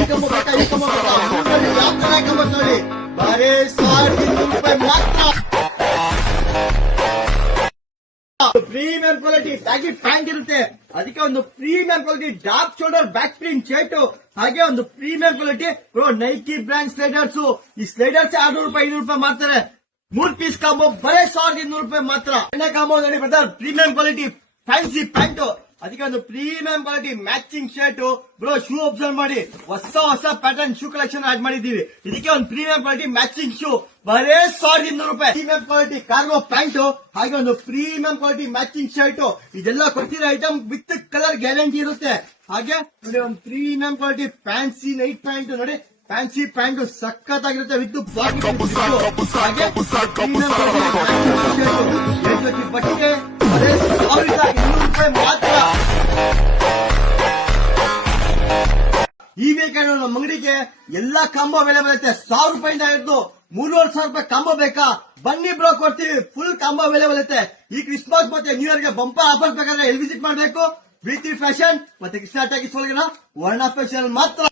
ಈ ಕಂಬ ಬೇಕಾ ಈ ಕಂಬ ಬೇಕಾ ಮೂರಲ್ಲಿ ಯಾವ ತರ ಕಂಬ ನೋಡಿ ಬರೀ 1200 ರೂಪಾಯಿ ಮಾತ್ರ. ಪ್ರೀಮಿಯಂ ಕ್ವಾಲಿಟಿ ಬ್ಯಾಗಿ ಪ್ಯಾಂಟ್ ಇರುತ್ತೆ, ಅದಕ್ಕೆ ಒಂದು premium quality dark shoulder back print shirt, ಹಾಗೆ ಒಂದು premium quality Nike brand sliders. ಈ ಸ್ಲೈಡರ್ಸ್ 600 ರೂಪಾಯಿ 500 ರೂಪಾಯಿ ಮಾಡ್ತಾರೆ. 3 ಪೀಸ್ ಕಾಂಬೋ ಬರೀ 1200 ರೂಪಾಯಿ ಮಾತ್ರ. ಎಣ್ಣೆ ಕಾಂಬೋ ನೋಡಿ brother, premium quality fancy pant, ಅದಕ್ಕೆ ಒಂದು premium quality matching shirt. Bro shoe observe ಮಾಡಿ, ಹೊಸ ಪ್ಯಾಟರ್ನ್ ಶೂ ಕಲೆಕ್ಷನ್ ಆಡ್ ಮಾಡಿದೀವಿ. ಇದಕ್ಕೆ ಒಂದು ಪ್ರೀಮಿಯಂ ಕ್ವಾಲಿಟಿ ಮ್ಯಾಚಿಂಗ್ ಶೂ ಬರೇ 1200 ರೂಪಾಯಿ. ಪ್ರೀಮಿಯಂ ಕ್ವಾಲಿಟಿ ಕಾರ್ಗೋ ಪ್ಯಾಂಟ್, ಹಾಗೆ ಒಂದು ಪ್ರೀಮಿಯಂ ಕ್ವಾಲಿಟಿ ಮ್ಯಾಚಿಂಗ್ ಶರ್ಟ್. ಇದೆಲ್ಲ ಕೊಡ್ತಿರೋ ಐಟಮ್ ವಿತ್ ಕಲರ್ ಗ್ಯಾರಂಟಿ ಇರುತ್ತೆ. ಹಾಗೆ ನೋಡಿ ಒಂದು premium quality fancy night pant ನೋಡಿ, ಫ್ಯಾನ್ಸಿ ಪ್ಯಾಂಟ್ ಸಖತ್ತಾಗಿರುತ್ತೆ ವಿತ್ ಹಾಗೆ ಪ್ರೀಮಿಯಂ ಕ್ವಾಲಿಟಿ ಬಟ್ಟೆ ಬರೇ 1200 ರೂಪಾಯಿ ಮಾತ್ರ. ಈ ಬೇಕಾದ್ರೆ ನಮ್ಮ ಅಂಗಡಿಗೆ ಎಲ್ಲಾ ಕಾಂಬೋ ಅವೈಲೇಬಲ್ ಐತೆ. 1000 ರೂಪಾಯಿಂದ ಹಿಡಿದು 3500 ರೂಪಾಯಿ ಕಾಂಬೋ ಬೇಕಾ ಬನ್ನಿ ಬ್ರೋ ಕೊಡ್ತೀವಿ. ಫುಲ್ ಕಾಂಬೋ ಅವೈಲೇಬಲ್ ಐತೆ. ಈ ಕ್ರಿಸ್ಮಸ್ ಮತ್ತೆ ನ್ಯೂ ಇಯರ್ ಗೆ ಬಂಪರ್ ಆಫರ್ ಬೇಕಾದ್ರೆ ಎಲ್ಲಿ ವಿಸಿಟ್ ಮಾಡಬೇಕು? V3 ಫ್ಯಾಷನ್ ಮತ್ತೆ ಕೃಷ್ಣ ಟಾಕೀಸ್ ಒಳಗಿನ ವರ್ಣ ಫ್ಯಾಷನ್ ಮಾತ್ರ.